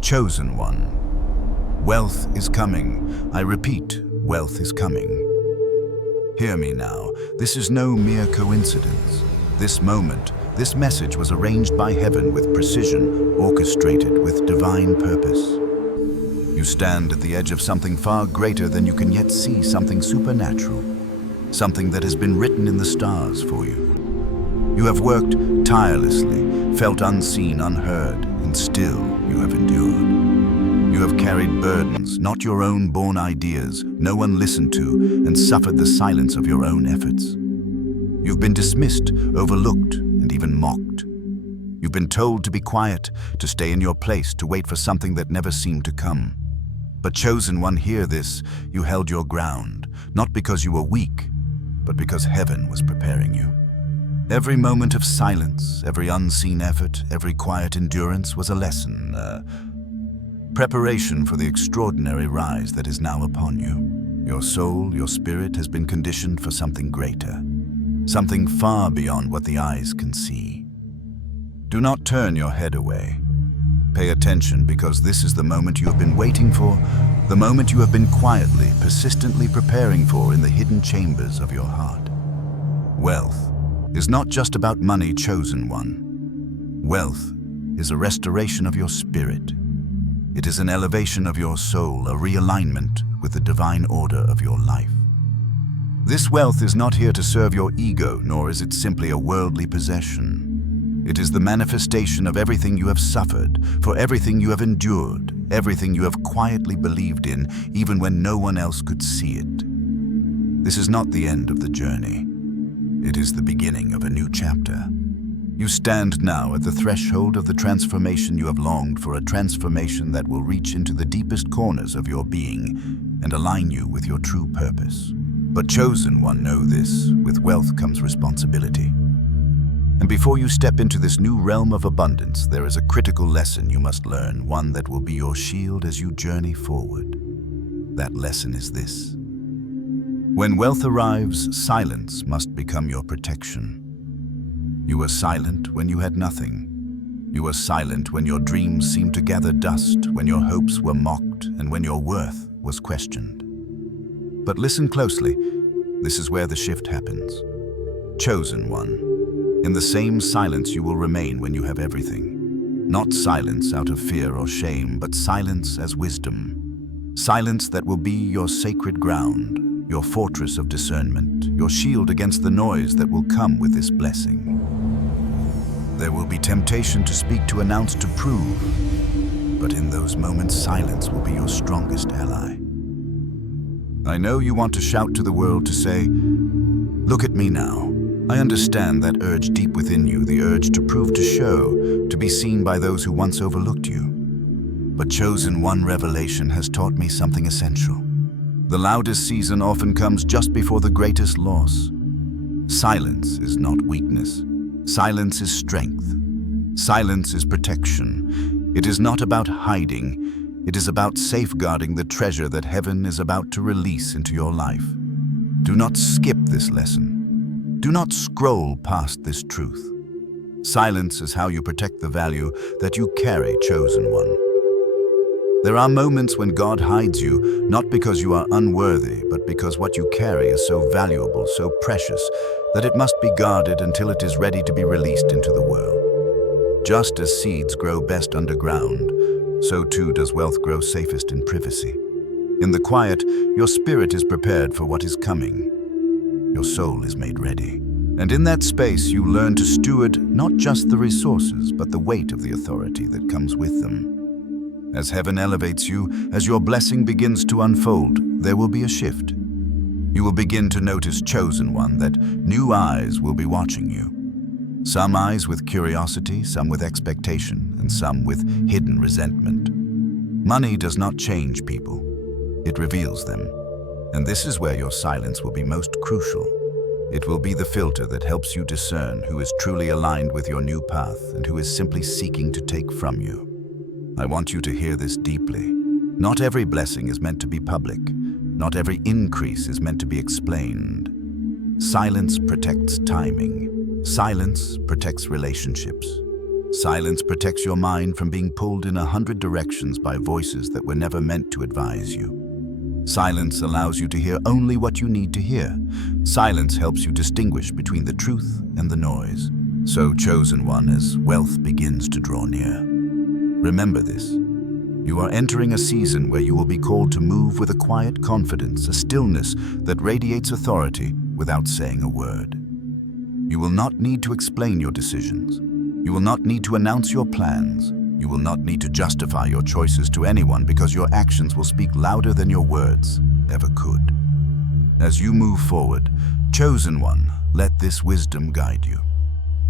Chosen one. Wealth is coming. I repeat, wealth is coming. Hear me now. This is no mere coincidence. This moment, this message was arranged by heaven with precision, orchestrated with divine purpose. You stand at the edge of something far greater than you can yet see, something supernatural, something that has been written in the stars for you. You have worked tirelessly, felt unseen, unheard, and still you have endured. You have carried burdens, not your own born ideas, no one listened to, and suffered the silence of your own efforts. You've been dismissed, overlooked, and even mocked. You've been told to be quiet, to stay in your place, to wait for something that never seemed to come. But chosen one, hear this, you held your ground, not because you were weak, but because heaven was preparing you. Every moment of silence, every unseen effort, every quiet endurance was a lesson, preparation for the extraordinary rise that is now upon you. Your soul, your spirit has been conditioned for something greater, something far beyond what the eyes can see. Do not turn your head away. Pay attention, because this is the moment you have been waiting for, the moment you have been quietly, persistently preparing for in the hidden chambers of your heart. Wealth is not just about money, chosen one. Wealth is a restoration of your spirit. It is an elevation of your soul, a realignment with the divine order of your life. This wealth is not here to serve your ego, nor is it simply a worldly possession. It is the manifestation of everything you have suffered, for everything you have endured, everything you have quietly believed in, even when no one else could see it. This is not the end of the journey. It is the beginning of a new chapter. You stand now at the threshold of the transformation you have longed for, a transformation that will reach into the deepest corners of your being and align you with your true purpose. But chosen one, know this, with wealth comes responsibility. And before you step into this new realm of abundance, there is a critical lesson you must learn, one that will be your shield as you journey forward. That lesson is this: when wealth arrives, silence must become your protection. You were silent when you had nothing. You were silent when your dreams seemed to gather dust, when your hopes were mocked, and when your worth was questioned. But listen closely. This is where the shift happens. Chosen one. In the same silence you will remain when you have everything. Not silence out of fear or shame, but silence as wisdom. Silence that will be your sacred ground, your fortress of discernment, your shield against the noise that will come with this blessing. There will be temptation to speak, to announce, to prove, but in those moments, silence will be your strongest ally. I know you want to shout to the world, to say, "Look at me now." I understand that urge deep within you, the urge to prove, to show, to be seen by those who once overlooked you. But chosen one, revelation has taught me something essential. The loudest season often comes just before the greatest loss. Silence is not weakness. Silence is strength. Silence is protection. It is not about hiding. It is about safeguarding the treasure that heaven is about to release into your life. Do not skip this lesson. Do not scroll past this truth. Silence is how you protect the value that you carry, chosen one. There are moments when God hides you, not because you are unworthy, but because what you carry is so valuable, so precious, that it must be guarded until it is ready to be released into the world. Just as seeds grow best underground, so too does wealth grow safest in privacy. In the quiet, your spirit is prepared for what is coming. Your soul is made ready. And in that space, you learn to steward not just the resources, but the weight of the authority that comes with them. As heaven elevates you, as your blessing begins to unfold, there will be a shift. You will begin to notice, chosen one, that new eyes will be watching you. Some eyes with curiosity, some with expectation, and some with hidden resentment. Money does not change people. It reveals them. And this is where your silence will be most crucial. It will be the filter that helps you discern who is truly aligned with your new path and who is simply seeking to take from you. I want you to hear this deeply. Not every blessing is meant to be public. Not every increase is meant to be explained. Silence protects timing. Silence protects relationships. Silence protects your mind from being pulled in 100 directions by voices that were never meant to advise you. Silence allows you to hear only what you need to hear. Silence helps you distinguish between the truth and the noise. So, chosen one, as wealth begins to draw near, remember this. You are entering a season where you will be called to move with a quiet confidence, a stillness that radiates authority without saying a word. You will not need to explain your decisions. You will not need to announce your plans. You will not need to justify your choices to anyone because your actions will speak louder than your words ever could. As you move forward, chosen one, let this wisdom guide you.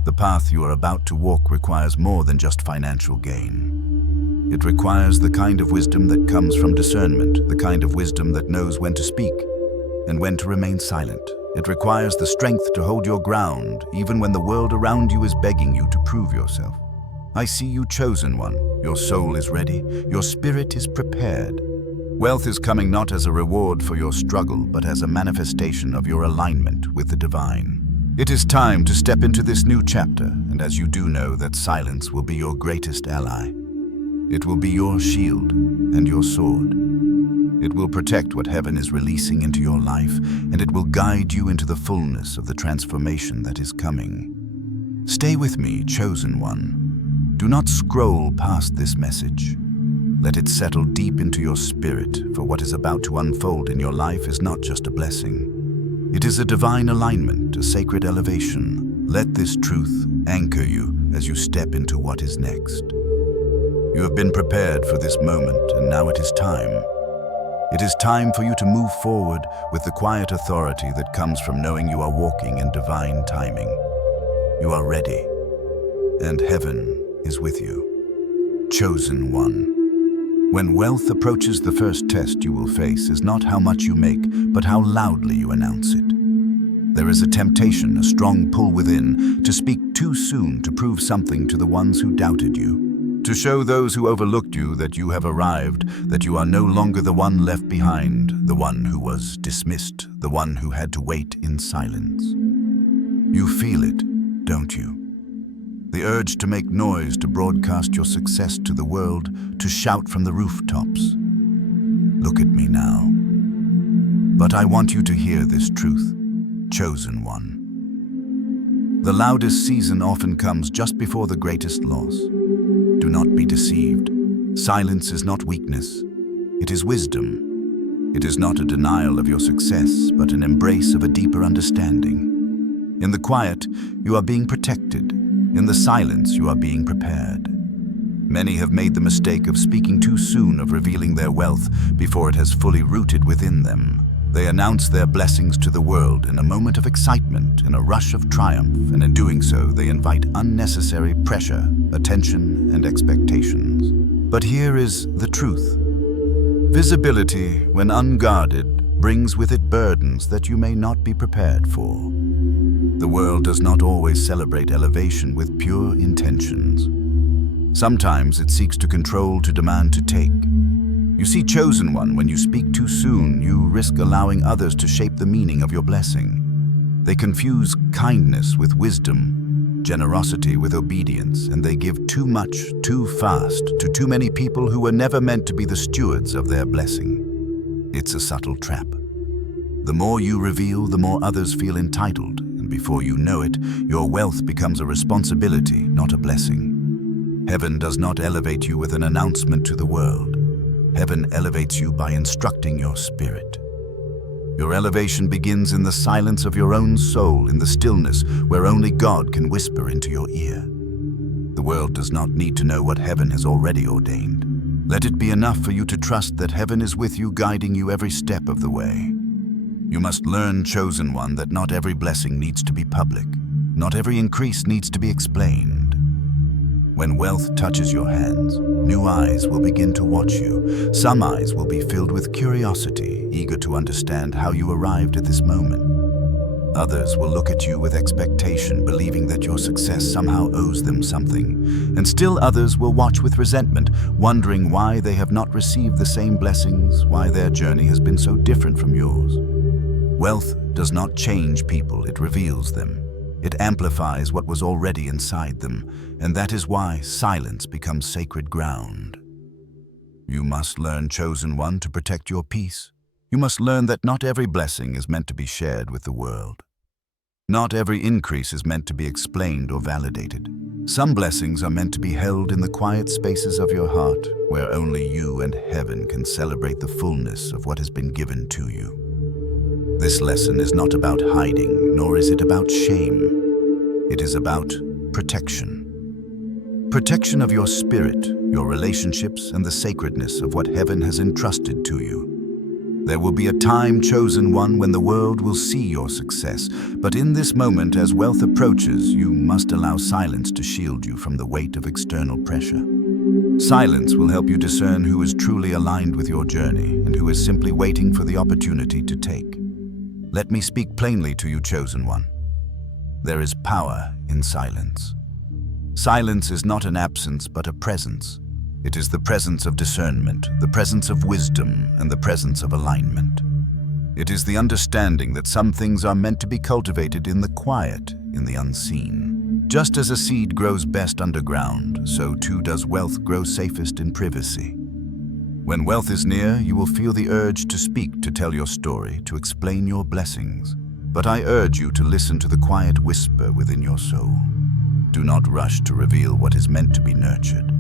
The path you are about to walk requires more than just financial gain. It requires the kind of wisdom that comes from discernment, the kind of wisdom that knows when to speak and when to remain silent. It requires the strength to hold your ground, even when the world around you is begging you to prove yourself. I see you, chosen one. Your soul is ready. Your spirit is prepared. Wealth is coming not as a reward for your struggle, but as a manifestation of your alignment with the divine. It is time to step into this new chapter, and as you do know that silence will be your greatest ally. It will be your shield and your sword. It will protect what heaven is releasing into your life, and it will guide you into the fullness of the transformation that is coming. Stay with me, chosen one. Do not scroll past this message. Let it settle deep into your spirit, for what is about to unfold in your life is not just a blessing. It is a divine alignment, a sacred elevation. Let this truth anchor you as you step into what is next. You have been prepared for this moment, and now it is time. It is time for you to move forward with the quiet authority that comes from knowing you are walking in divine timing. You are ready, and heaven is with you. Chosen one. When wealth approaches, the first test you will face is not how much you make, but how loudly you announce it. There is a temptation, a strong pull within, to speak too soon to prove something to the ones who doubted you. To show those who overlooked you that you have arrived, that you are no longer the one left behind, the one who was dismissed, the one who had to wait in silence. You feel it, don't you? The urge to make noise, to broadcast your success to the world, to shout from the rooftops. Look at me now. But I want you to hear this truth, chosen one. The loudest season often comes just before the greatest loss. Do not be deceived. Silence is not weakness. It is wisdom. It is not a denial of your success, but an embrace of a deeper understanding. In the quiet, you are being protected. In the silence, you are being prepared. Many have made the mistake of speaking too soon, of revealing their wealth before it has fully rooted within them. They announce their blessings to the world in a moment of excitement, in a rush of triumph, and in doing so, they invite unnecessary pressure, attention, and expectations. But here is the truth. Visibility, when unguarded, brings with it burdens that you may not be prepared for. The world does not always celebrate elevation with pure intentions. Sometimes it seeks to control, to demand, to take. You see, chosen one, when you speak too soon, you risk allowing others to shape the meaning of your blessing. They confuse kindness with wisdom, generosity with obedience, and they give too much, too fast, to too many people who were never meant to be the stewards of their blessing. It's a subtle trap. The more you reveal, the more others feel entitled. Before you know it, your wealth becomes a responsibility, not a blessing. Heaven does not elevate you with an announcement to the world. Heaven elevates you by instructing your spirit. Your elevation begins in the silence of your own soul, in the stillness where only God can whisper into your ear. The world does not need to know what heaven has already ordained. Let it be enough for you to trust that heaven is with you, guiding you every step of the way. You must learn, chosen one, that not every blessing needs to be public. Not every increase needs to be explained. When wealth touches your hands, new eyes will begin to watch you. Some eyes will be filled with curiosity, eager to understand how you arrived at this moment. Others will look at you with expectation, believing that your success somehow owes them something. And still others will watch with resentment, wondering why they have not received the same blessings, why their journey has been so different from yours. Wealth does not change people, it reveals them. It amplifies what was already inside them, and that is why silence becomes sacred ground. You must learn, chosen one, to protect your peace. You must learn that not every blessing is meant to be shared with the world. Not every increase is meant to be explained or validated. Some blessings are meant to be held in the quiet spaces of your heart, where only you and heaven can celebrate the fullness of what has been given to you. This lesson is not about hiding, nor is it about shame. It is about protection. Protection of your spirit, your relationships, and the sacredness of what heaven has entrusted to you. There will be a time, chosen one, when the world will see your success. But in this moment, as wealth approaches, you must allow silence to shield you from the weight of external pressure. Silence will help you discern who is truly aligned with your journey and who is simply waiting for the opportunity to take. Let me speak plainly to you, chosen one. There is power in silence. Silence is not an absence, but a presence. It is the presence of discernment, the presence of wisdom, and the presence of alignment. It is the understanding that some things are meant to be cultivated in the quiet, in the unseen. Just as a seed grows best underground, so too does wealth grow safest in privacy. When wealth is near, you will feel the urge to speak, to tell your story, to explain your blessings. But I urge you to listen to the quiet whisper within your soul. Do not rush to reveal what is meant to be nurtured.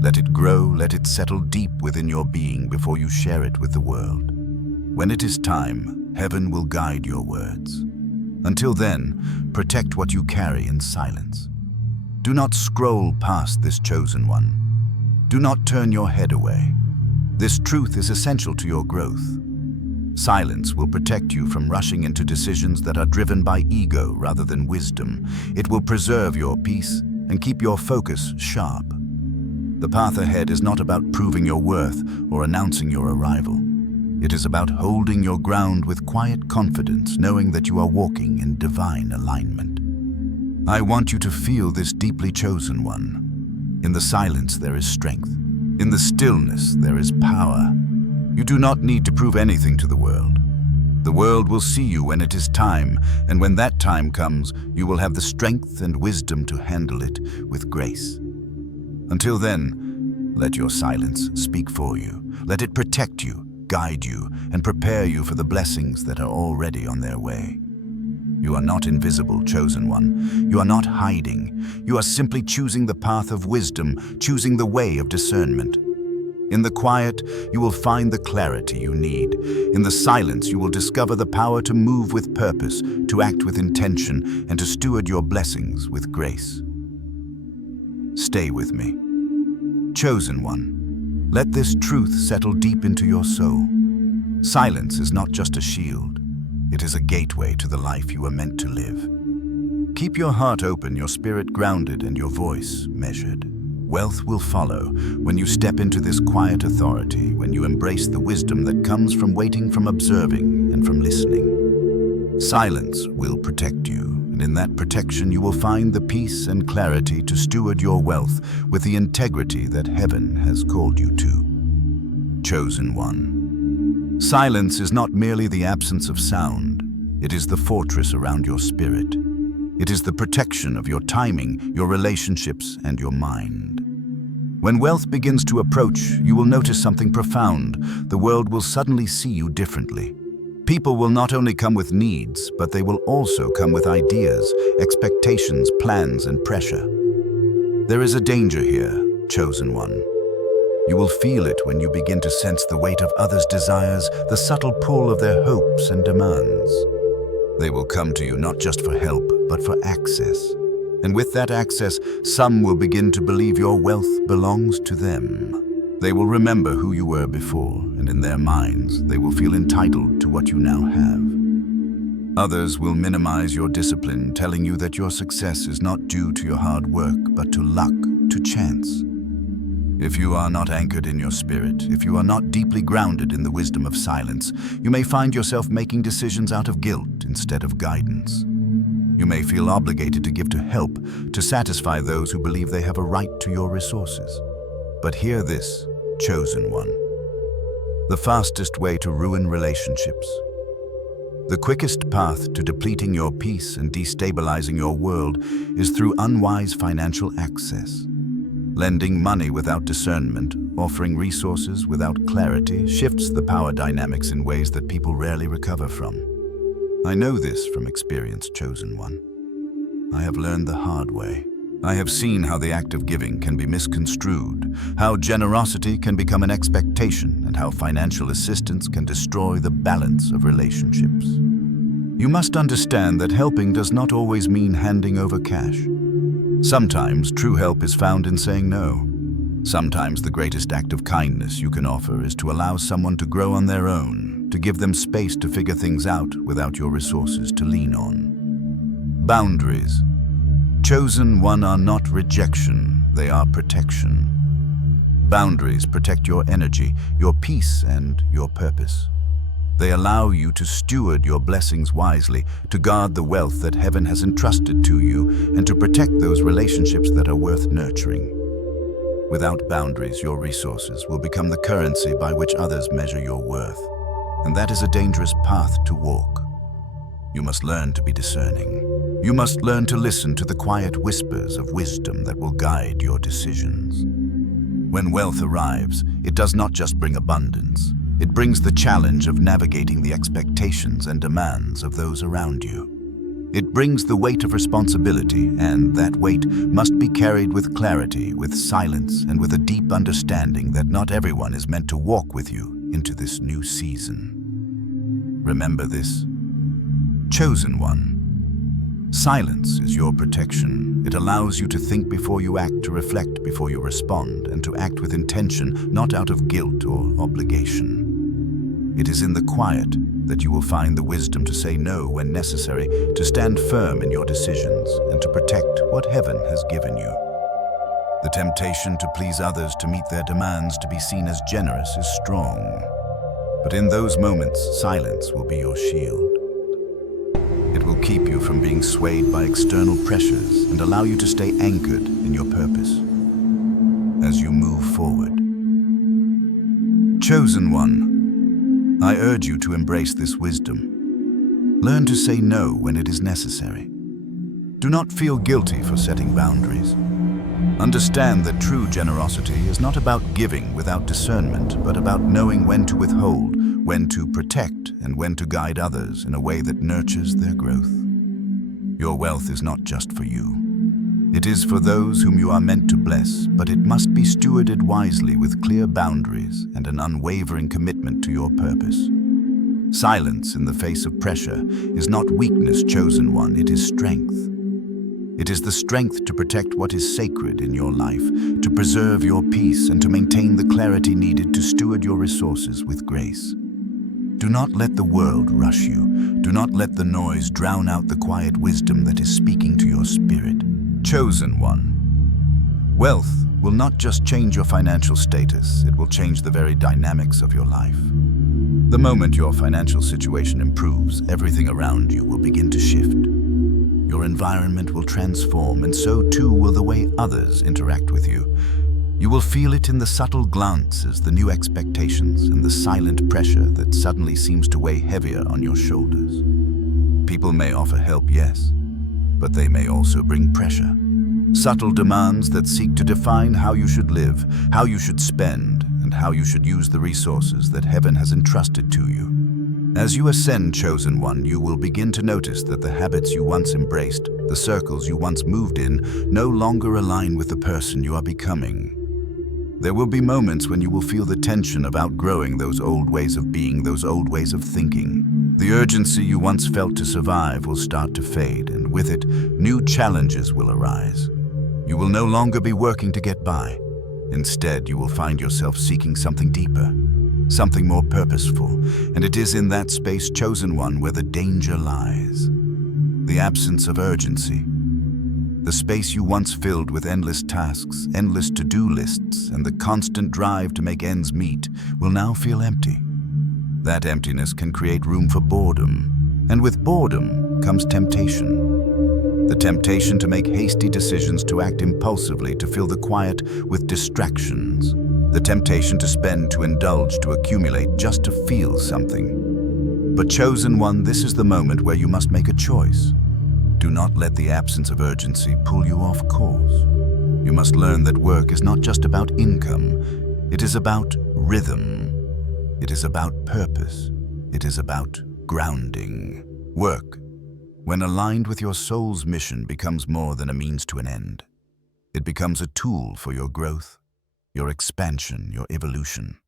Let it grow, let it settle deep within your being before you share it with the world. When it is time, heaven will guide your words. Until then, protect what you carry in silence. Do not scroll past this, chosen one. Do not turn your head away. This truth is essential to your growth. Silence will protect you from rushing into decisions that are driven by ego rather than wisdom. It will preserve your peace and keep your focus sharp. The path ahead is not about proving your worth or announcing your arrival. It is about holding your ground with quiet confidence, knowing that you are walking in divine alignment. I want you to feel this, deeply chosen one. In the silence there is strength. In the stillness there is power. You do not need to prove anything to the world. The world will see you when it is time, and when that time comes, you will have the strength and wisdom to handle it with grace. Until then, let your silence speak for you. Let it protect you, guide you, and prepare you for the blessings that are already on their way. You are not invisible, chosen one. You are not hiding. You are simply choosing the path of wisdom, choosing the way of discernment. In the quiet, you will find the clarity you need. In the silence, you will discover the power to move with purpose, to act with intention, and to steward your blessings with grace. Stay with me. Chosen one, let this truth settle deep into your soul. Silence is not just a shield. It is a gateway to the life you are meant to live. Keep your heart open, your spirit grounded, and your voice measured. Wealth will follow when you step into this quiet authority, when you embrace the wisdom that comes from waiting, from observing, and from listening. Silence will protect you, and in that protection you will find the peace and clarity to steward your wealth with the integrity that heaven has called you to. Chosen one. Silence is not merely the absence of sound. It is the fortress around your spirit. It is the protection of your timing, your relationships, and your mind. When wealth begins to approach, you will notice something profound. The world will suddenly see you differently. People will not only come with needs, but they will also come with ideas, expectations, plans, and pressure. There is a danger here, chosen one. You will feel it when you begin to sense the weight of others' desires, the subtle pull of their hopes and demands. They will come to you not just for help, but for access. And with that access, some will begin to believe your wealth belongs to them. They will remember who you were before, and in their minds, they will feel entitled to what you now have. Others will minimize your discipline, telling you that your success is not due to your hard work, but to luck, to chance. If you are not anchored in your spirit, if you are not deeply grounded in the wisdom of silence, you may find yourself making decisions out of guilt instead of guidance. You may feel obligated to give to help, to satisfy those who believe they have a right to your resources. But hear this, chosen one. The fastest way to ruin relationships The quickest path to depleting your peace and destabilizing your world is through unwise financial access. Lending money without discernment, offering resources without clarity, shifts the power dynamics in ways that people rarely recover from. I know this from experience, chosen one. I have learned the hard way. I have seen how the act of giving can be misconstrued, how generosity can become an expectation, and how financial assistance can destroy the balance of relationships. You must understand that helping does not always mean handing over cash. Sometimes true help is found in saying no. Sometimes the greatest act of kindness you can offer is to allow someone to grow on their own, to give them space to figure things out without your resources to lean on. Boundaries. Chosen one are not rejection, they are protection. Boundaries protect your energy, your peace, and your purpose. They allow you to steward your blessings wisely, to guard the wealth that heaven has entrusted to you, and to protect those relationships that are worth nurturing. Without boundaries, your resources will become the currency by which others measure your worth, and that is a dangerous path to walk. You must learn to be discerning. You must learn to listen to the quiet whispers of wisdom that will guide your decisions. When wealth arrives, it does not just bring abundance. It brings the challenge of navigating the expectations and demands of those around you. It brings the weight of responsibility, and that weight must be carried with clarity, with silence, and with a deep understanding that not everyone is meant to walk with you into this new season. Remember this. Chosen one. Silence is your protection. It allows you to think before you act, to reflect before you respond, and to act with intention, not out of guilt or obligation. It is in the quiet that you will find the wisdom to say no when necessary, to stand firm in your decisions, and to protect what heaven has given you. The temptation to please others, to meet their demands, to be seen as generous is strong. But in those moments, silence will be your shield. It will keep you from being swayed by external pressures and allow you to stay anchored in your purpose as you move forward. Chosen one, I urge you to embrace this wisdom. Learn to say no when it is necessary. Do not feel guilty for setting boundaries. Understand that true generosity is not about giving without discernment, but about knowing when to withhold, when to protect, and when to guide others in a way that nurtures their growth. Your wealth is not just for you. It is for those whom you are meant to bless, but it must be stewarded wisely with clear boundaries and an unwavering commitment to your purpose. Silence in the face of pressure is not weakness, chosen one, it is strength. It is the strength to protect what is sacred in your life, to preserve your peace, and to maintain the clarity needed to steward your resources with grace. Do not let the world rush you. Do not let the noise drown out the quiet wisdom that is speaking to your spirit. Chosen one. Wealth will not just change your financial status, it will change the very dynamics of your life. The moment your financial situation improves, everything around you will begin to shift. Your environment will transform, and so too will the way others interact with you. You will feel it in the subtle glances, the new expectations, and the silent pressure that suddenly seems to weigh heavier on your shoulders. People may offer help, yes, but they may also bring pressure. Subtle demands that seek to define how you should live, how you should spend, and how you should use the resources that heaven has entrusted to you. As you ascend, chosen one, you will begin to notice that the habits you once embraced, the circles you once moved in, no longer align with the person you are becoming. There will be moments when you will feel the tension of outgrowing those old ways of being, those old ways of thinking. The urgency you once felt to survive will start to fade, and with it, new challenges will arise. You will no longer be working to get by. Instead, you will find yourself seeking something deeper, something more purposeful, and it is in that space, chosen one, where the danger lies. The absence of urgency. The space you once filled with endless tasks, endless to-do lists, and the constant drive to make ends meet will now feel empty. That emptiness can create room for boredom, and with boredom comes temptation. The temptation to make hasty decisions, to act impulsively, to fill the quiet with distractions. The temptation to spend, to indulge, to accumulate, just to feel something. But chosen one, this is the moment where you must make a choice. Do not let the absence of urgency pull you off course. You must learn that work is not just about income. It is about rhythm. It is about purpose. It is about grounding. Work, when aligned with your soul's mission, becomes more than a means to an end. It becomes a tool for your growth, your expansion, your evolution.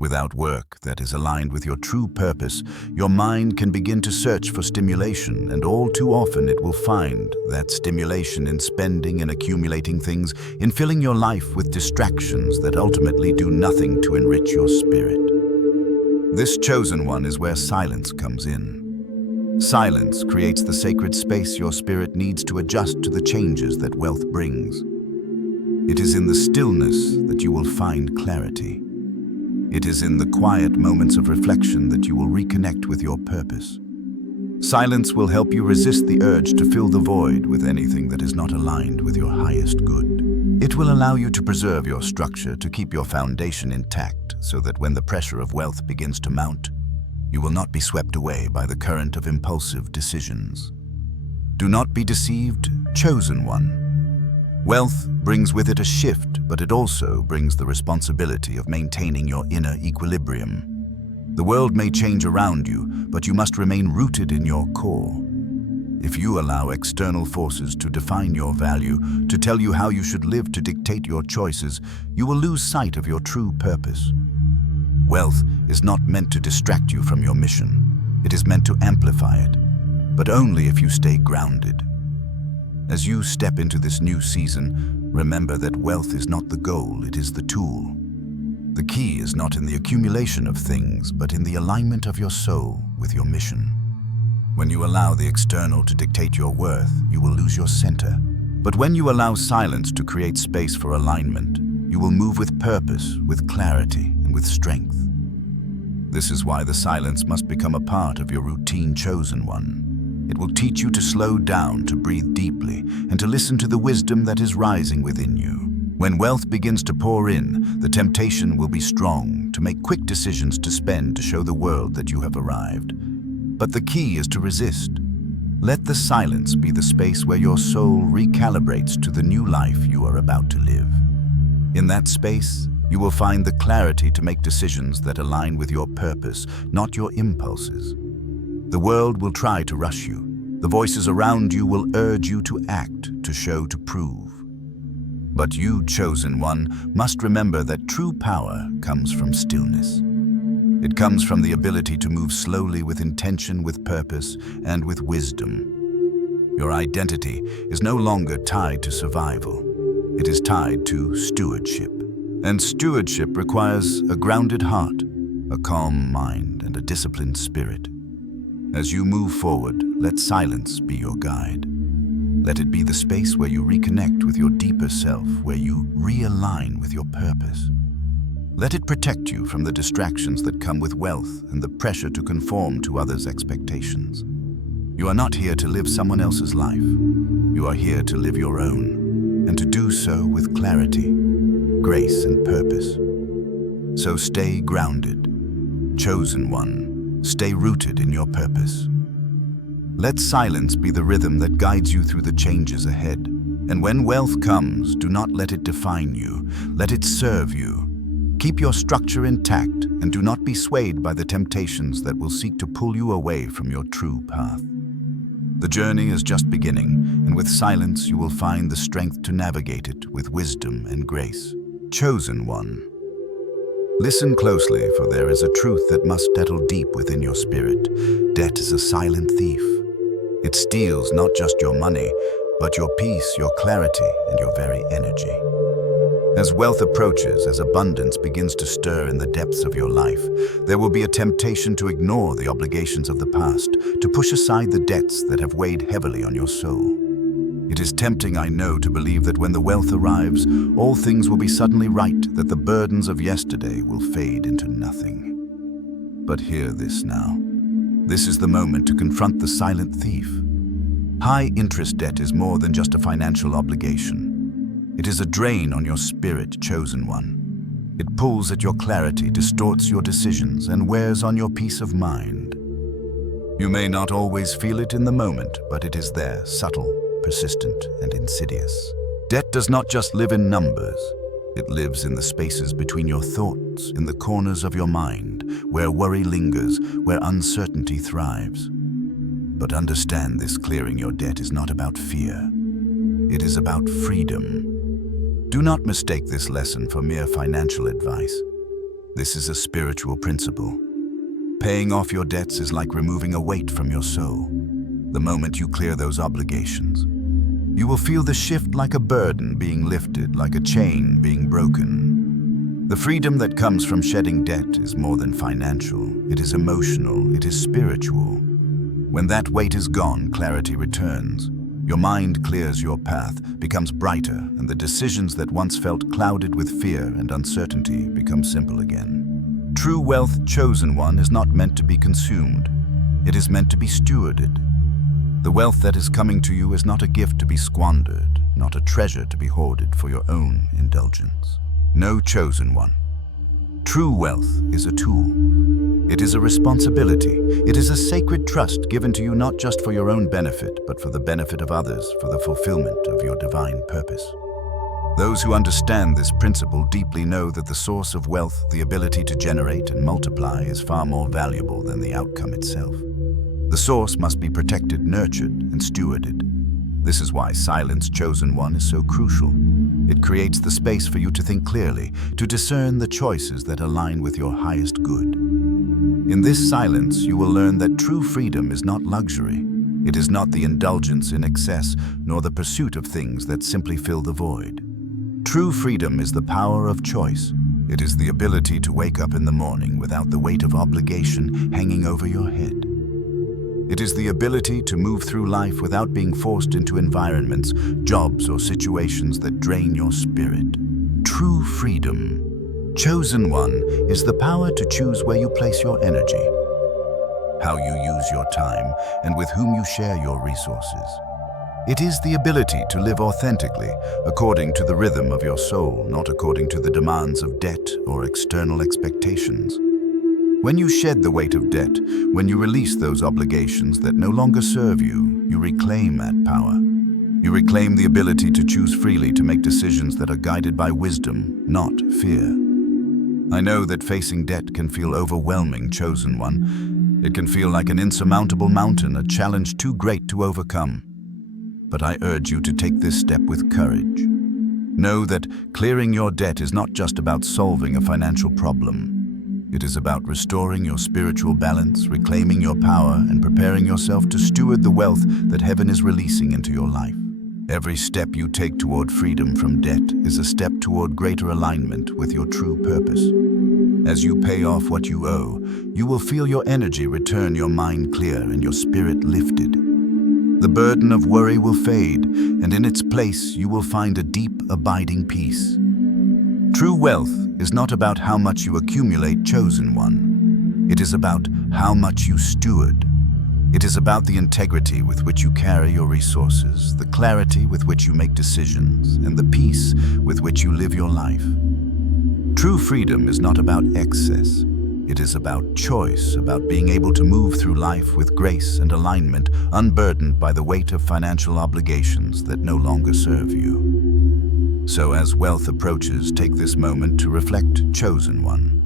Without work that is aligned with your true purpose, your mind can begin to search for stimulation, and all too often it will find that stimulation in spending and accumulating things, in filling your life with distractions that ultimately do nothing to enrich your spirit. This chosen one is where silence comes in. Silence creates the sacred space your spirit needs to adjust to the changes that wealth brings. It is in the stillness that you will find clarity. It is in the quiet moments of reflection that you will reconnect with your purpose. Silence will help you resist the urge to fill the void with anything that is not aligned with your highest good. It will allow you to preserve your structure, to keep your foundation intact, so that when the pressure of wealth begins to mount, you will not be swept away by the current of impulsive decisions. Do not be deceived, chosen one. Wealth brings with it a shift, but it also brings the responsibility of maintaining your inner equilibrium. The world may change around you, but you must remain rooted in your core. If you allow external forces to define your value, to tell you how you should live, to dictate your choices, you will lose sight of your true purpose. Wealth is not meant to distract you from your mission. It is meant to amplify it, but only if you stay grounded. As you step into this new season, remember that wealth is not the goal, it is the tool. The key is not in the accumulation of things, but in the alignment of your soul with your mission. When you allow the external to dictate your worth, you will lose your center. But when you allow silence to create space for alignment, you will move with purpose, with clarity, and with strength. This is why the silence must become a part of your routine, chosen one. It will teach you to slow down, to breathe deeply, and to listen to the wisdom that is rising within you. When wealth begins to pour in, the temptation will be strong to make quick decisions to spend, to show the world that you have arrived. But the key is to resist. Let the silence be the space where your soul recalibrates to the new life you are about to live. In that space, you will find the clarity to make decisions that align with your purpose, not your impulses. The world will try to rush you. The voices around you will urge you to act, to show, to prove. But you, chosen one, must remember that true power comes from stillness. It comes from the ability to move slowly with intention, with purpose, and with wisdom. Your identity is no longer tied to survival. It is tied to stewardship. And stewardship requires a grounded heart, a calm mind, and a disciplined spirit. As you move forward, let silence be your guide. Let it be the space where you reconnect with your deeper self, where you realign with your purpose. Let it protect you from the distractions that come with wealth and the pressure to conform to others' expectations. You are not here to live someone else's life. You are here to live your own, and to do so with clarity, grace, and purpose. So stay grounded, chosen one. Stay rooted in your purpose. Let silence be the rhythm that guides you through the changes ahead. And when wealth comes, do not let it define you. Let it serve you. Keep your structure intact and do not be swayed by the temptations that will seek to pull you away from your true path. The journey is just beginning, and with silence you will find the strength to navigate it with wisdom and grace. Chosen one. Listen closely, for there is a truth that must settle deep within your spirit. Debt is a silent thief. It steals not just your money, but your peace, your clarity, and your very energy. As wealth approaches, as abundance begins to stir in the depths of your life, there will be a temptation to ignore the obligations of the past, to push aside the debts that have weighed heavily on your soul. It is tempting, I know, to believe that when the wealth arrives, all things will be suddenly right, that the burdens of yesterday will fade into nothing. But hear this now. This is the moment to confront the silent thief. High interest debt is more than just a financial obligation. It is a drain on your spirit, chosen one. It pulls at your clarity, distorts your decisions, and wears on your peace of mind. You may not always feel it in the moment, but it is there, subtle, persistent, and insidious. Debt does not just live in numbers. It lives in the spaces between your thoughts, in the corners of your mind, where worry lingers, where uncertainty thrives. But understand this: clearing your debt is not about fear. It is about freedom. Do not mistake this lesson for mere financial advice. This is a spiritual principle. Paying off your debts is like removing a weight from your soul. The moment you clear those obligations, you will feel the shift like a burden being lifted, like a chain being broken. The freedom that comes from shedding debt is more than financial. It is emotional, it is spiritual. When that weight is gone, clarity returns. Your mind clears your path, becomes brighter, and the decisions that once felt clouded with fear and uncertainty become simple again. True wealth, chosen one, is not meant to be consumed. It is meant to be stewarded. The wealth that is coming to you is not a gift to be squandered, not a treasure to be hoarded for your own indulgence. No, chosen one. True wealth is a tool. It is a responsibility. It is a sacred trust given to you not just for your own benefit, but for the benefit of others, for the fulfillment of your divine purpose. Those who understand this principle deeply know that the source of wealth, the ability to generate and multiply, is far more valuable than the outcome itself. The source must be protected, nurtured, and stewarded. This is why silence, chosen one, is so crucial. It creates the space for you to think clearly, to discern the choices that align with your highest good. In this silence, you will learn that true freedom is not luxury. It is not the indulgence in excess, nor the pursuit of things that simply fill the void. True freedom is the power of choice. It is the ability to wake up in the morning without the weight of obligation hanging over your head. It is the ability to move through life without being forced into environments, jobs, or situations that drain your spirit. True freedom, chosen one, is the power to choose where you place your energy, how you use your time, and with whom you share your resources. It is the ability to live authentically, according to the rhythm of your soul, not according to the demands of debt or external expectations. When you shed the weight of debt, when you release those obligations that no longer serve you, you reclaim that power. You reclaim the ability to choose freely, to make decisions that are guided by wisdom, not fear. I know that facing debt can feel overwhelming, chosen one. It can feel like an insurmountable mountain, a challenge too great to overcome. But I urge you to take this step with courage. Know that clearing your debt is not just about solving a financial problem. It is about restoring your spiritual balance, reclaiming your power, and preparing yourself to steward the wealth that heaven is releasing into your life. Every step you take toward freedom from debt is a step toward greater alignment with your true purpose. As you pay off what you owe, you will feel your energy return, your mind clear, and your spirit lifted. The burden of worry will fade, and in its place you will find a deep, abiding peace. True wealth is not about how much you accumulate, chosen one. It is about how much you steward. It is about the integrity with which you carry your resources, the clarity with which you make decisions, and the peace with which you live your life. True freedom is not about excess. It is about choice, about being able to move through life with grace and alignment, unburdened by the weight of financial obligations that no longer serve you. So as wealth approaches, take this moment to reflect, chosen one.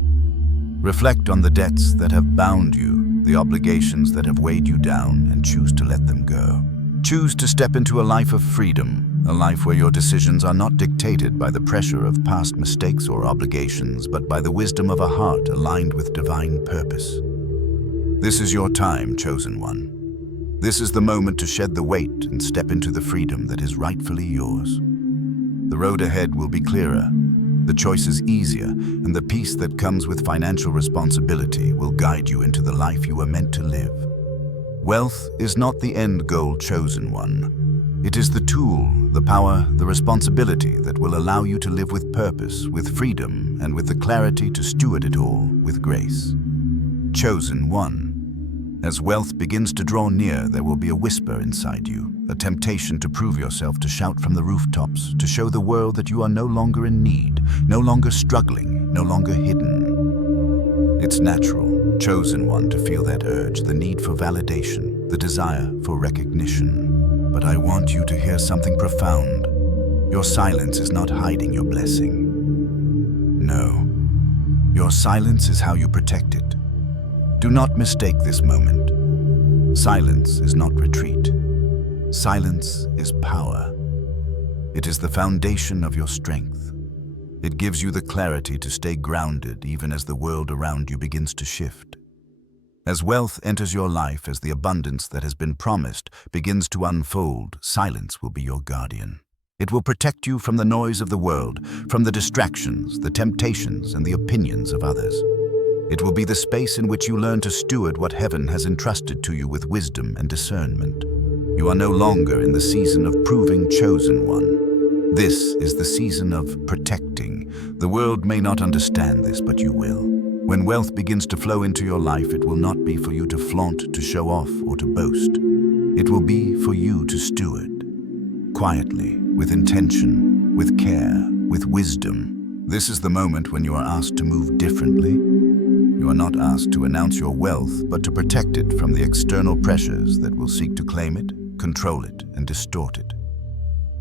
Reflect on the debts that have bound you, the obligations that have weighed you down, and choose to let them go. Choose to step into a life of freedom, a life where your decisions are not dictated by the pressure of past mistakes or obligations, but by the wisdom of a heart aligned with divine purpose. This is your time, chosen one. This is the moment to shed the weight and step into the freedom that is rightfully yours. The road ahead will be clearer, the choices easier, and the peace that comes with financial responsibility will guide you into the life you were meant to live. Wealth is not the end goal, chosen one. It is the tool, the power, the responsibility that will allow you to live with purpose, with freedom, and with the clarity to steward it all with grace. Chosen one. As wealth begins to draw near, there will be a whisper inside you, a temptation to prove yourself, to shout from the rooftops, to show the world that you are no longer in need, no longer struggling, no longer hidden. It's natural, chosen one, to feel that urge, the need for validation, the desire for recognition. But I want you to hear something profound. Your silence is not hiding your blessing. No. Your silence is how you protect it. Do not mistake this moment. Silence is not retreat. Silence is power. It is the foundation of your strength. It gives you the clarity to stay grounded even as the world around you begins to shift. As wealth enters your life, as the abundance that has been promised begins to unfold, silence will be your guardian. It will protect you from the noise of the world, from the distractions, the temptations, and the opinions of others. It will be the space in which you learn to steward what heaven has entrusted to you with wisdom and discernment. You are no longer in the season of proving chosen one. This is the season of protecting. The world may not understand this, but you will. When wealth begins to flow into your life, it will not be for you to flaunt, to show off, or to boast. It will be for you to steward. Quietly, with intention, with care, with wisdom. This is the moment when you are asked to move differently. You are not asked to announce your wealth, but to protect it from the external pressures that will seek to claim it, control it, and distort it.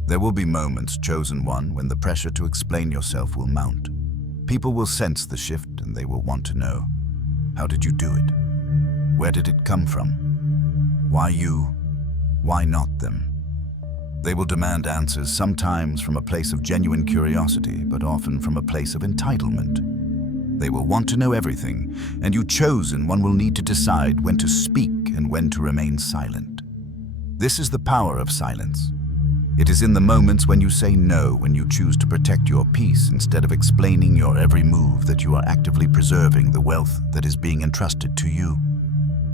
There will be moments, chosen one, when the pressure to explain yourself will mount. People will sense the shift and they will want to know, how did you do it? Where did it come from? Why you? Why not them? They will demand answers, sometimes from a place of genuine curiosity, but often from a place of entitlement. They will want to know everything, and you chosen one will need to decide when to speak and when to remain silent. This is the power of silence. It is in the moments when you say no, when you choose to protect your peace instead of explaining your every move, that you are actively preserving the wealth that is being entrusted to you.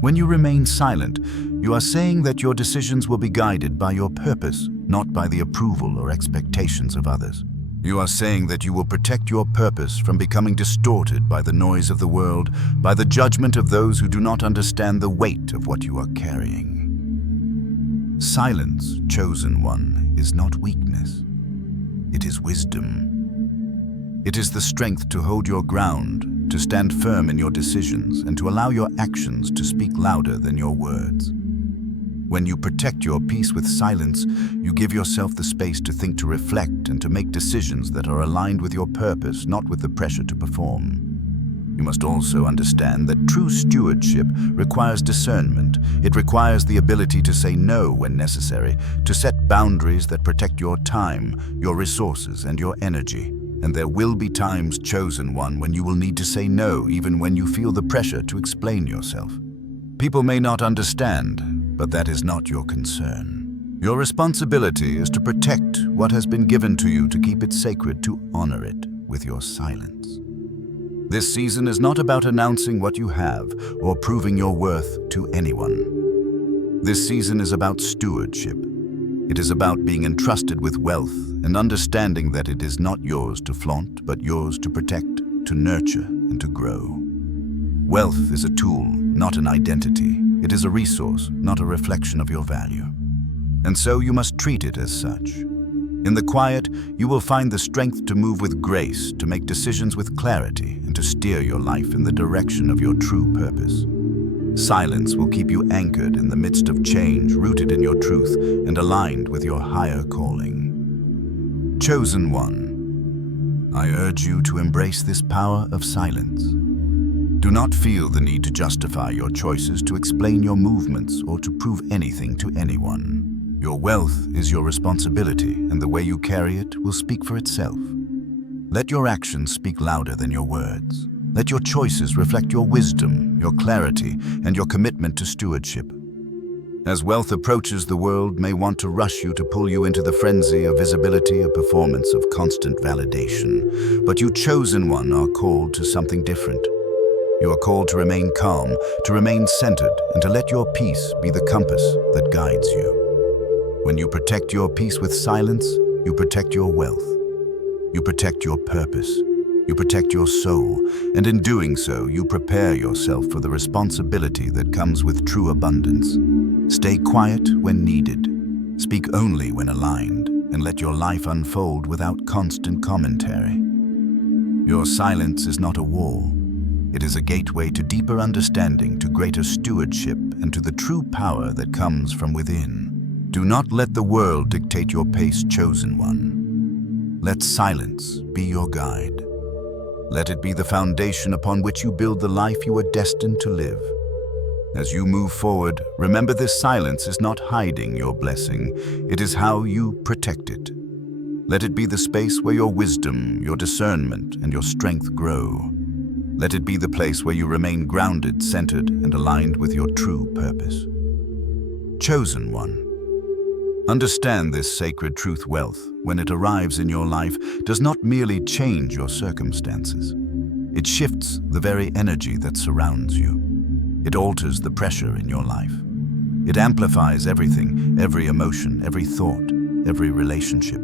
When you remain silent, you are saying that your decisions will be guided by your purpose, not by the approval or expectations of others. You are saying that you will protect your purpose from becoming distorted by the noise of the world, by the judgment of those who do not understand the weight of what you are carrying. Silence, chosen one, is not weakness. It is wisdom. It is the strength to hold your ground, to stand firm in your decisions, and to allow your actions to speak louder than your words. When you protect your peace with silence, you give yourself the space to think, to reflect, and to make decisions that are aligned with your purpose, not with the pressure to perform. You must also understand that true stewardship requires discernment. It requires the ability to say no when necessary, to set boundaries that protect your time, your resources, and your energy. And there will be times, chosen one, when you will need to say no, even when you feel the pressure to explain yourself. People may not understand, but that is not your concern. Your responsibility is to protect what has been given to you, to keep it sacred, to honor it with your silence. This season is not about announcing what you have or proving your worth to anyone. This season is about stewardship. It is about being entrusted with wealth and understanding that it is not yours to flaunt, but yours to protect, to nurture, and to grow. Wealth is a tool, not an identity. It is a resource, not a reflection of your value. And so you must treat it as such. In the quiet, you will find the strength to move with grace, to make decisions with clarity, and to steer your life in the direction of your true purpose. Silence will keep you anchored in the midst of change, rooted in your truth and aligned with your higher calling. Chosen one, I urge you to embrace this power of silence. Do not feel the need to justify your choices, to explain your movements, or to prove anything to anyone. Your wealth is your responsibility, and the way you carry it will speak for itself. Let your actions speak louder than your words. Let your choices reflect your wisdom, your clarity, and your commitment to stewardship. As wealth approaches, the world may want to rush you, to pull you into the frenzy of visibility, a performance of constant validation. But you, chosen one, are called to something different. You are called to remain calm, to remain centered, and to let your peace be the compass that guides you. When you protect your peace with silence, you protect your wealth. You protect your purpose. You protect your soul, and in doing so, you prepare yourself for the responsibility that comes with true abundance. Stay quiet when needed. Speak only when aligned, and let your life unfold without constant commentary. Your silence is not a wall. It is a gateway to deeper understanding, to greater stewardship, and to the true power that comes from within. Do not let the world dictate your pace, chosen one. Let silence be your guide. Let it be the foundation upon which you build the life you are destined to live. As you move forward, remember this silence is not hiding your blessing. It is how you protect it. Let it be the space where your wisdom, your discernment, and your strength grow. Let it be the place where you remain grounded, centered, and aligned with your true purpose. Chosen one. Understand this sacred truth: wealth, when it arrives in your life, does not merely change your circumstances. It shifts the very energy that surrounds you. It alters the pressure in your life. It amplifies everything, every emotion, every thought, every relationship.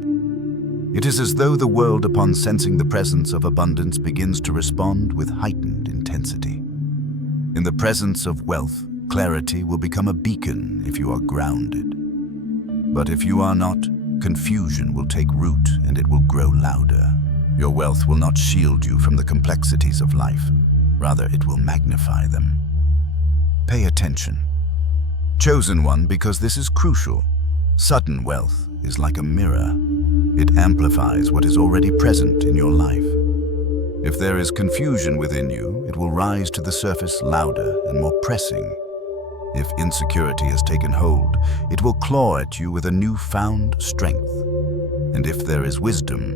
It is as though the world, upon sensing the presence of abundance, begins to respond with heightened intensity. In the presence of wealth, clarity will become a beacon if you are grounded. But if you are not, confusion will take root and it will grow louder. Your wealth will not shield you from the complexities of life. Rather, it will magnify them. Pay attention. Chosen one, because this is crucial. Sudden wealth is like a mirror. It amplifies what is already present in your life. If there is confusion within you, it will rise to the surface louder and more pressing. If insecurity has taken hold, it will claw at you with a newfound strength. And if there is wisdom,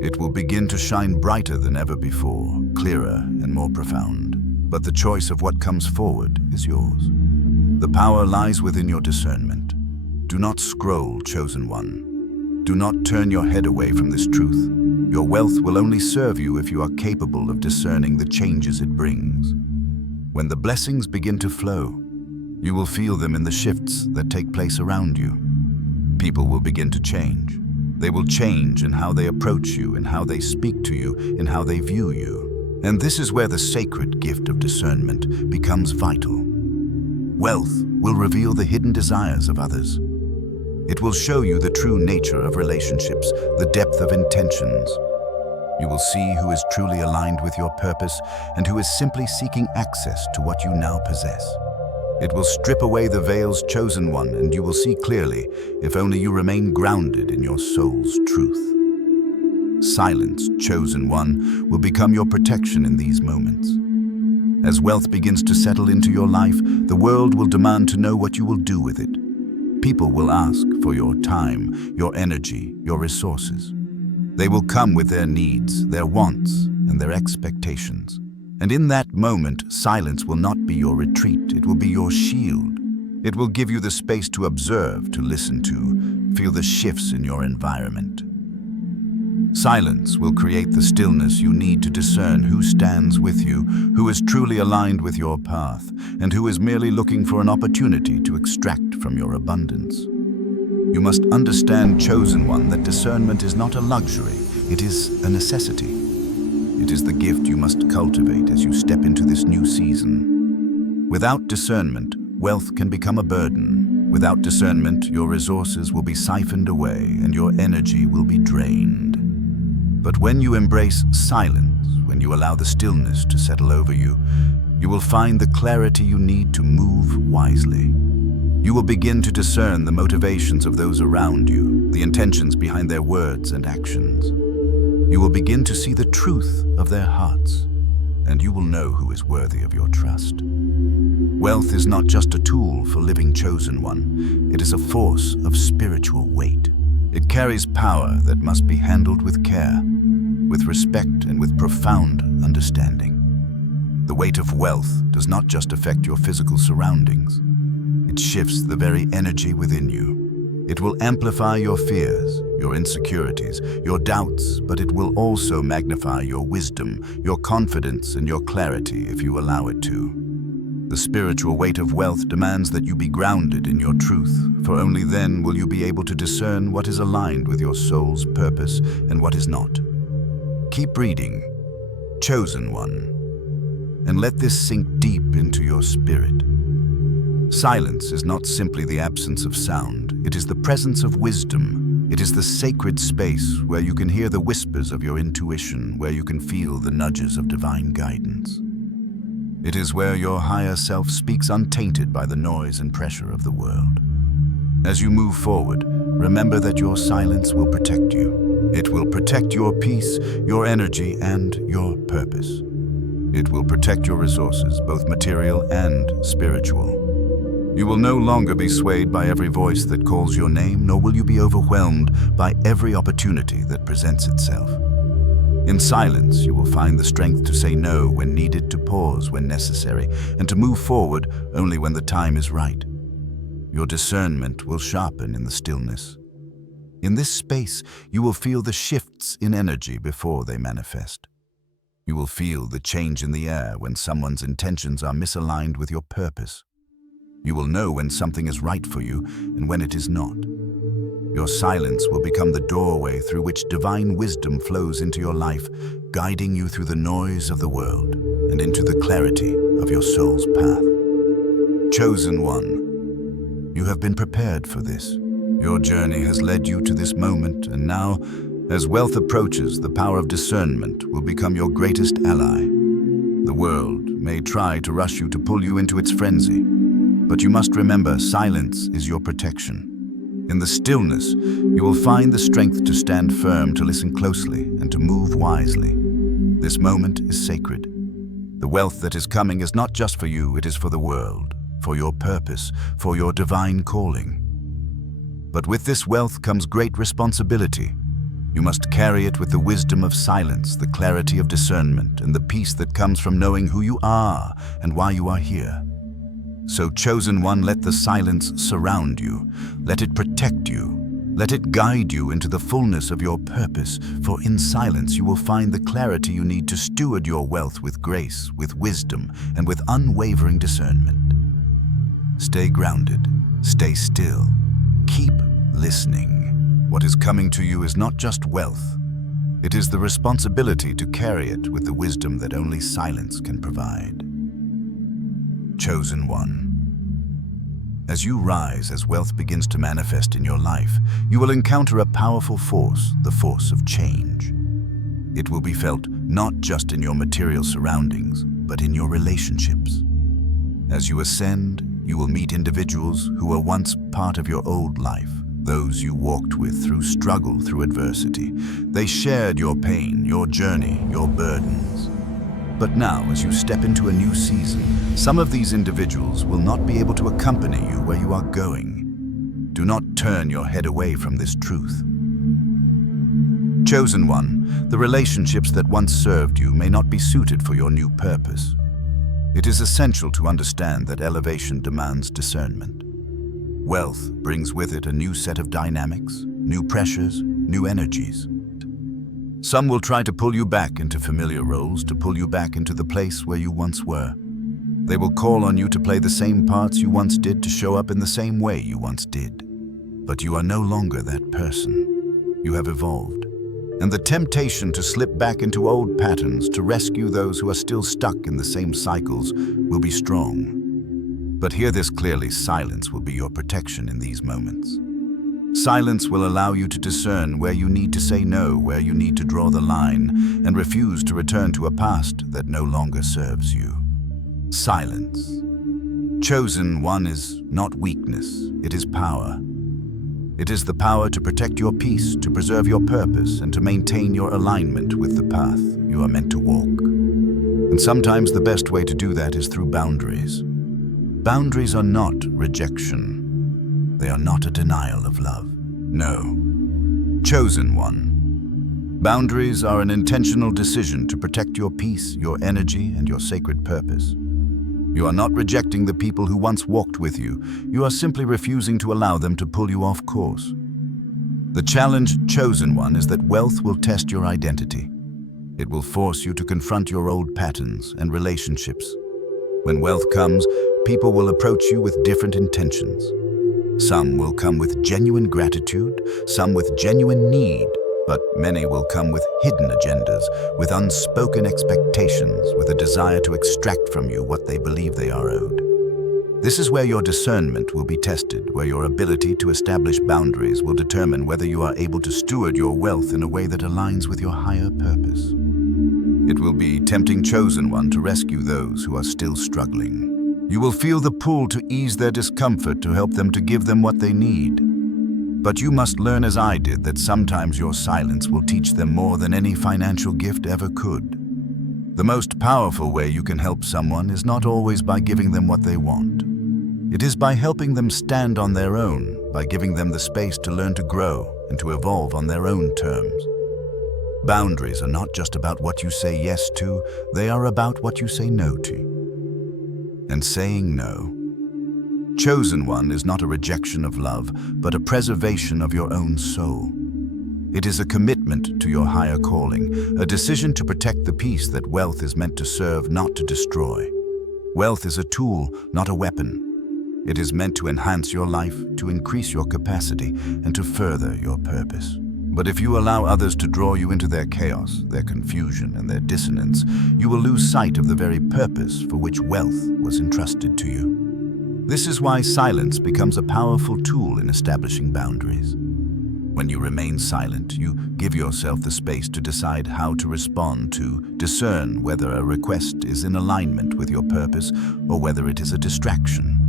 it will begin to shine brighter than ever before, clearer and more profound. But the choice of what comes forward is yours. The power lies within your discernment. Do not scroll, chosen one. Do not turn your head away from this truth. Your wealth will only serve you if you are capable of discerning the changes it brings. When the blessings begin to flow, you will feel them in the shifts that take place around you. People will begin to change. They will change in how they approach you, in how they speak to you, in how they view you. And this is where the sacred gift of discernment becomes vital. Wealth will reveal the hidden desires of others. It will show you the true nature of relationships, the depth of intentions. You will see who is truly aligned with your purpose and who is simply seeking access to what you now possess. It will strip away the veils, chosen one, and you will see clearly, if only you remain grounded in your soul's truth. Silence, chosen one, will become your protection in these moments. As wealth begins to settle into your life, the world will demand to know what you will do with it. People will ask for your time, your energy, your resources. They will come with their needs, their wants, and their expectations. And in that moment, silence will not be your retreat, it will be your shield. It will give you the space to observe, to listen to, feel the shifts in your environment. Silence will create the stillness you need to discern who stands with you, who is truly aligned with your path, and who is merely looking for an opportunity to extract from your abundance. You must understand, chosen one, that discernment is not a luxury, it is a necessity. It is the gift you must cultivate as you step into this new season. Without discernment, wealth can become a burden. Without discernment, your resources will be siphoned away and your energy will be drained. But when you embrace silence, when you allow the stillness to settle over you, you will find the clarity you need to move wisely. You will begin to discern the motivations of those around you, the intentions behind their words and actions. You will begin to see the truth of their hearts, and you will know who is worthy of your trust. Wealth is not just a tool for living, chosen one. It is a force of spiritual weight. It carries power that must be handled with care, with respect, and with profound understanding. The weight of wealth does not just affect your physical surroundings. It shifts the very energy within you. It will amplify your fears, your insecurities, your doubts, but it will also magnify your wisdom, your confidence, and your clarity if you allow it to. The spiritual weight of wealth demands that you be grounded in your truth, for only then will you be able to discern what is aligned with your soul's purpose and what is not. Keep reading, chosen one, and let this sink deep into your spirit. Silence is not simply the absence of sound, it is the presence of wisdom. It is the sacred space where you can hear the whispers of your intuition, where you can feel the nudges of divine guidance. It is where your higher self speaks untainted by the noise and pressure of the world. As you move forward, remember that your silence will protect you. It will protect your peace, your energy, and your purpose. It will protect your resources, both material and spiritual. You will no longer be swayed by every voice that calls your name, nor will you be overwhelmed by every opportunity that presents itself. In silence, you will find the strength to say no when needed, to pause when necessary, and to move forward only when the time is right. Your discernment will sharpen in the stillness. In this space, you will feel the shifts in energy before they manifest. You will feel the change in the air when someone's intentions are misaligned with your purpose. You will know when something is right for you and when it is not. Your silence will become the doorway through which divine wisdom flows into your life, guiding you through the noise of the world and into the clarity of your soul's path. Chosen one, you have been prepared for this. Your journey has led you to this moment, and now, as wealth approaches, the power of discernment will become your greatest ally. The world may try to rush you to pull you into its frenzy, but you must remember, silence is your protection. In the stillness, you will find the strength to stand firm, to listen closely, and to move wisely. This moment is sacred. The wealth that is coming is not just for you, it is for the world, for your purpose, for your divine calling. But with this wealth comes great responsibility. You must carry it with the wisdom of silence, the clarity of discernment, and the peace that comes from knowing who you are and why you are here. So, chosen one, let the silence surround you. Let it protect you. Let it guide you into the fullness of your purpose, for in silence you will find the clarity you need to steward your wealth with grace, with wisdom, and with unwavering discernment. Stay grounded. Stay still. Keep listening. What is coming to you is not just wealth. It is the responsibility to carry it with the wisdom that only silence can provide. Chosen one. As you rise, as wealth begins to manifest in your life, you will encounter a powerful force, the force of change. It will be felt not just in your material surroundings, but in your relationships. As you ascend, you will meet individuals who were once part of your old life, those you walked with through struggle, through adversity. They shared your pain, your journey, your burdens. But now, as you step into a new season, some of these individuals will not be able to accompany you where you are going. Do not turn your head away from this truth. Chosen one, the relationships that once served you may not be suited for your new purpose. It is essential to understand that elevation demands discernment. Wealth brings with it a new set of dynamics, new pressures, new energies. Some will try to pull you back into familiar roles, to pull you back into the place where you once were. They will call on you to play the same parts you once did, to show up in the same way you once did. But you are no longer that person. You have evolved. And the temptation to slip back into old patterns, to rescue those who are still stuck in the same cycles, will be strong. But hear this clearly, silence will be your protection in these moments. Silence will allow you to discern where you need to say no, where you need to draw the line, and refuse to return to a past that no longer serves you. Silence. Chosen one is not weakness, it is power. It is the power to protect your peace, to preserve your purpose, and to maintain your alignment with the path you are meant to walk. And sometimes the best way to do that is through boundaries. Boundaries are not rejection. They are not a denial of love. No. Chosen one. Boundaries are an intentional decision to protect your peace, your energy, and your sacred purpose. You are not rejecting the people who once walked with you. You are simply refusing to allow them to pull you off course. The challenge, chosen one, is that wealth will test your identity. It will force you to confront your old patterns and relationships. When wealth comes, people will approach you with different intentions. Some will come with genuine gratitude, some with genuine need, but many will come with hidden agendas, with unspoken expectations, with a desire to extract from you what they believe they are owed. This is where your discernment will be tested, where your ability to establish boundaries will determine whether you are able to steward your wealth in a way that aligns with your higher purpose. It will be tempting, chosen one, to rescue those who are still struggling. You will feel the pull to ease their discomfort, to help them, to give them what they need. But you must learn, as I did, that sometimes your silence will teach them more than any financial gift ever could. The most powerful way you can help someone is not always by giving them what they want. It is by helping them stand on their own, by giving them the space to learn to grow and to evolve on their own terms. Boundaries are not just about what you say yes to, they are about what you say no to. And saying no, chosen one, is not a rejection of love, but a preservation of your own soul. It is a commitment to your higher calling, a decision to protect the peace that wealth is meant to serve, not to destroy. Wealth is a tool, not a weapon. It is meant to enhance your life, to increase your capacity, and to further your purpose. But if you allow others to draw you into their chaos, their confusion, and their dissonance, you will lose sight of the very purpose for which wealth was entrusted to you. This is why silence becomes a powerful tool in establishing boundaries. When you remain silent, you give yourself the space to decide how to respond, to discern whether a request is in alignment with your purpose or whether it is a distraction.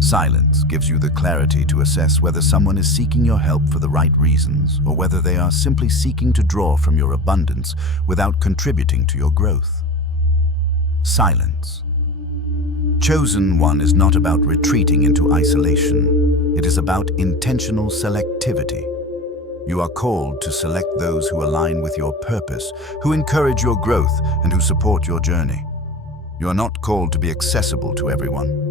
Silence gives you the clarity to assess whether someone is seeking your help for the right reasons or whether they are simply seeking to draw from your abundance without contributing to your growth. Silence. Chosen one is not about retreating into isolation. It is about intentional selectivity. You are called to select those who align with your purpose, who encourage your growth, and who support your journey. You are not called to be accessible to everyone.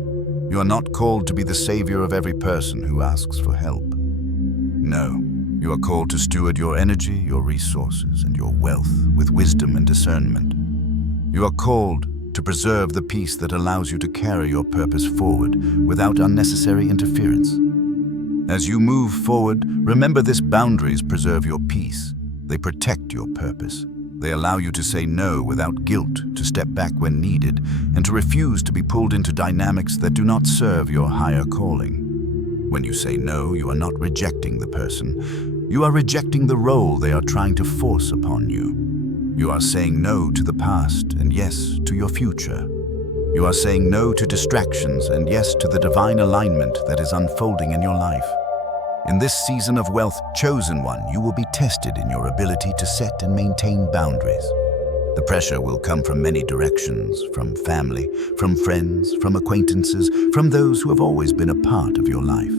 You are not called to be the savior of every person who asks for help. No, you are called to steward your energy, your resources, and your wealth with wisdom and discernment. You are called to preserve the peace that allows you to carry your purpose forward without unnecessary interference. As you move forward, remember this: boundaries preserve your peace. They protect your purpose. They allow you to say no without guilt, to step back when needed, and to refuse to be pulled into dynamics that do not serve your higher calling. When you say no, you are not rejecting the person. You are rejecting the role they are trying to force upon you. You are saying no to the past and yes to your future. You are saying no to distractions and yes to the divine alignment that is unfolding in your life. In this season of wealth, chosen one, you will be tested in your ability to set and maintain boundaries. The pressure will come from many directions, from family, from friends, from acquaintances, from those who have always been a part of your life.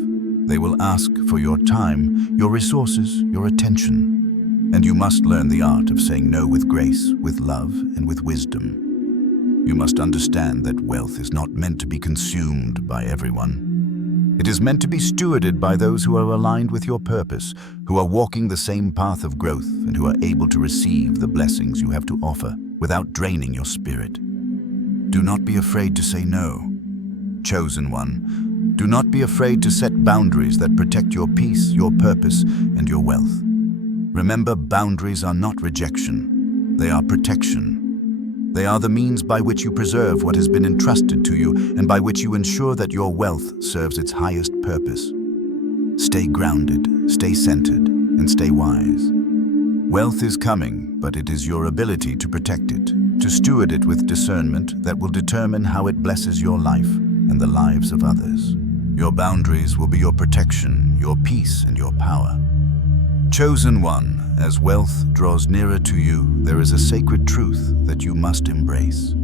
They will ask for your time, your resources, your attention. And you must learn the art of saying no with grace, with love, and with wisdom. You must understand that wealth is not meant to be consumed by everyone. It is meant to be stewarded by those who are aligned with your purpose, who are walking the same path of growth, and who are able to receive the blessings you have to offer without draining your spirit. Do not be afraid to say no. Chosen one, do not be afraid to set boundaries that protect your peace, your purpose, and your wealth. Remember, boundaries are not rejection. They are protection. They are the means by which you preserve what has been entrusted to you and by which you ensure that your wealth serves its highest purpose. Stay grounded, stay centered, and stay wise. Wealth is coming, but it is your ability to protect it, to steward it with discernment that will determine how it blesses your life and the lives of others. Your boundaries will be your protection, your peace, and your power. Chosen one, as wealth draws nearer to you, there is a sacred truth that you must embrace.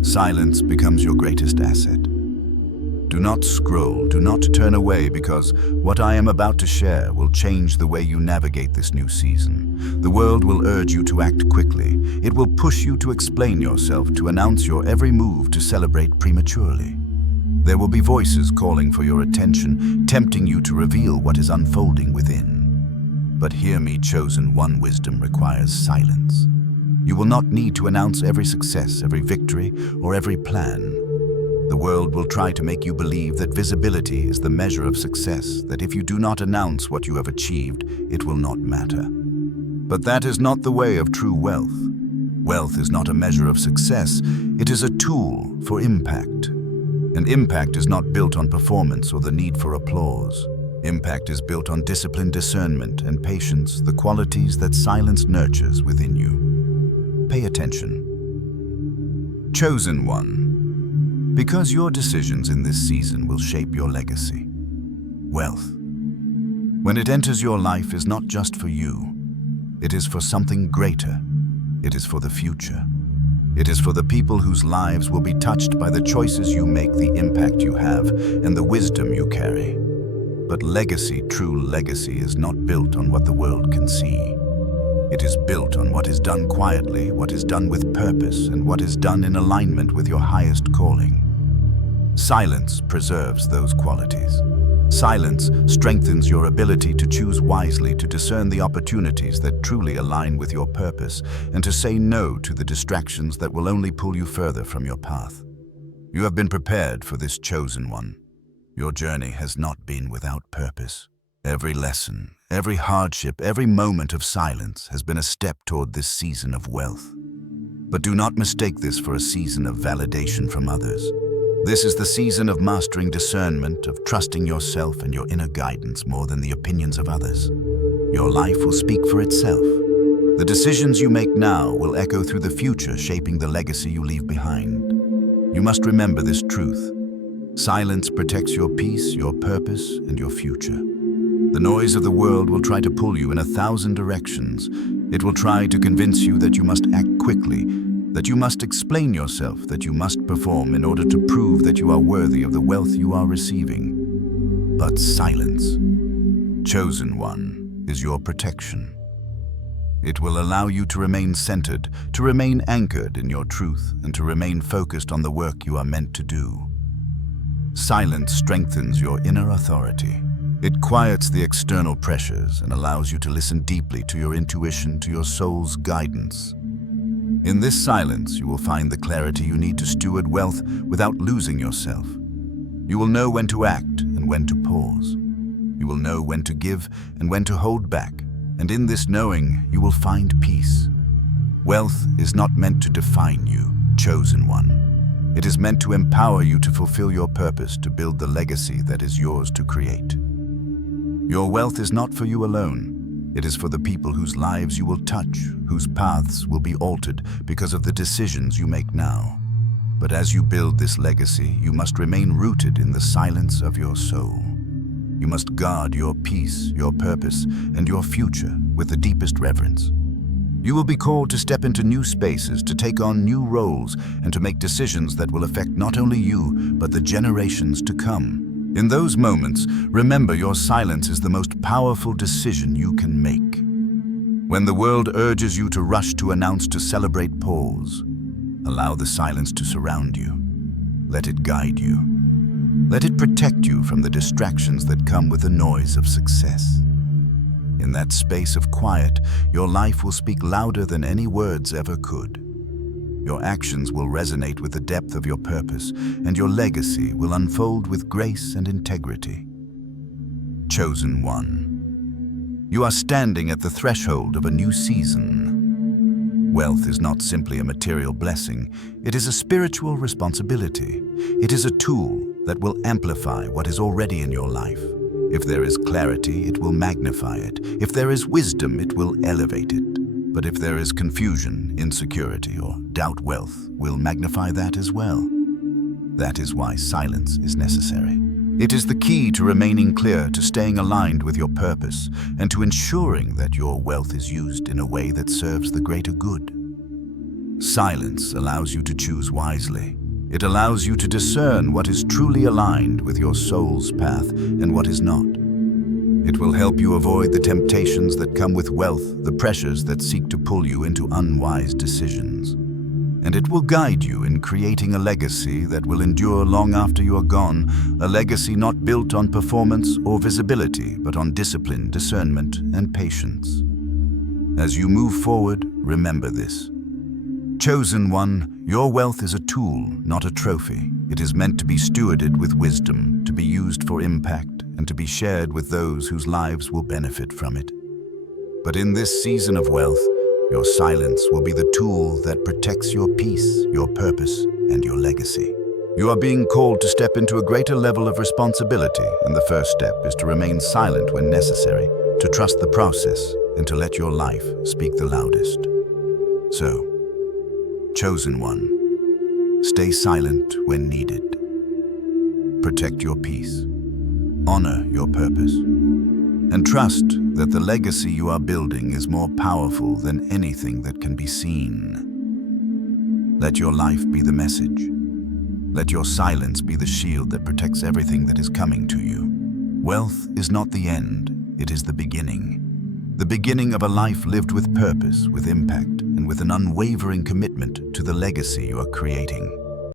Silence becomes your greatest asset. Do not scroll, do not turn away, because what I am about to share will change the way you navigate this new season. The world will urge you to act quickly. It will push you to explain yourself, to announce your every move, to celebrate prematurely. There will be voices calling for your attention, tempting you to reveal what is unfolding within. But hear me, chosen one, wisdom requires silence. You will not need to announce every success, every victory, or every plan. The world will try to make you believe that visibility is the measure of success, that if you do not announce what you have achieved, it will not matter. But that is not the way of true wealth. Wealth is not a measure of success, it is a tool for impact. And impact is not built on performance or the need for applause. Impact is built on discipline, discernment, and patience, the qualities that silence nurtures within you. Pay attention. Chosen one, because your decisions in this season will shape your legacy. Wealth, when it enters your life, is not just for you. It is for something greater. It is for the future. It is for the people whose lives will be touched by the choices you make, the impact you have, and the wisdom you carry. But legacy, true legacy, is not built on what the world can see. It is built on what is done quietly, what is done with purpose, and what is done in alignment with your highest calling. Silence preserves those qualities. Silence strengthens your ability to choose wisely, to discern the opportunities that truly align with your purpose, and to say no to the distractions that will only pull you further from your path. You have been prepared for this, chosen one. Your journey has not been without purpose. Every lesson, every hardship, every moment of silence has been a step toward this season of wealth. But do not mistake this for a season of validation from others. This is the season of mastering discernment, of trusting yourself and your inner guidance more than the opinions of others. Your life will speak for itself. The decisions you make now will echo through the future, shaping the legacy you leave behind. You must remember this truth. Silence protects your peace, your purpose, and your future. The noise of the world will try to pull you in 1,000 directions. It will try to convince you that you must act quickly, that you must explain yourself, that you must perform in order to prove that you are worthy of the wealth you are receiving. But silence, chosen one, is your protection. It will allow you to remain centered, to remain anchored in your truth, and to remain focused on the work you are meant to do. Silence strengthens your inner authority. It quiets the external pressures and allows you to listen deeply to your intuition, to your soul's guidance. In this silence, you will find the clarity you need to steward wealth without losing yourself. You will know when to act and when to pause. You will know when to give and when to hold back. And in this knowing, you will find peace. Wealth is not meant to define you, chosen one. It is meant to empower you to fulfill your purpose, to build the legacy that is yours to create. Your wealth is not for you alone. It is for the people whose lives you will touch, whose paths will be altered because of the decisions you make now. But as you build this legacy, you must remain rooted in the silence of your soul. You must guard your peace, your purpose, and your future with the deepest reverence. You will be called to step into new spaces, to take on new roles, and to make decisions that will affect not only you, but the generations to come. In those moments, remember your silence is the most powerful decision you can make. When the world urges you to rush, to announce, to celebrate, pause. Allow the silence to surround you. Let it guide you. Let it protect you from the distractions that come with the noise of success. In that space of quiet, your life will speak louder than any words ever could. Your actions will resonate with the depth of your purpose, and your legacy will unfold with grace and integrity. Chosen one, you are standing at the threshold of a new season. Wealth is not simply a material blessing, it is a spiritual responsibility. It is a tool that will amplify what is already in your life. If there is clarity, it will magnify it. If there is wisdom, it will elevate it. But if there is confusion, insecurity, or doubt, wealth will magnify that as well. That is why silence is necessary. It is the key to remaining clear, to staying aligned with your purpose, and to ensuring that your wealth is used in a way that serves the greater good. Silence allows you to choose wisely. It allows you to discern what is truly aligned with your soul's path and what is not. It will help you avoid the temptations that come with wealth, the pressures that seek to pull you into unwise decisions. And it will guide you in creating a legacy that will endure long after you are gone, a legacy not built on performance or visibility, but on discipline, discernment, and patience. As you move forward, remember this. Chosen one, your wealth is a tool, not a trophy. It is meant to be stewarded with wisdom, to be used for impact, and to be shared with those whose lives will benefit from it. But in this season of wealth, your silence will be the tool that protects your peace, your purpose, and your legacy. You are being called to step into a greater level of responsibility, and the first step is to remain silent when necessary, to trust the process, and to let your life speak the loudest. So, Chosen one, stay silent when needed. Protect your peace. Honor your purpose. And trust that the legacy you are building is more powerful than anything that can be seen. Let your life be the message. Let your silence be the shield that protects everything that is coming to you. Wealth is not the end, it is the beginning. The beginning of a life lived with purpose, with impact, and with an unwavering commitment to the legacy you are creating.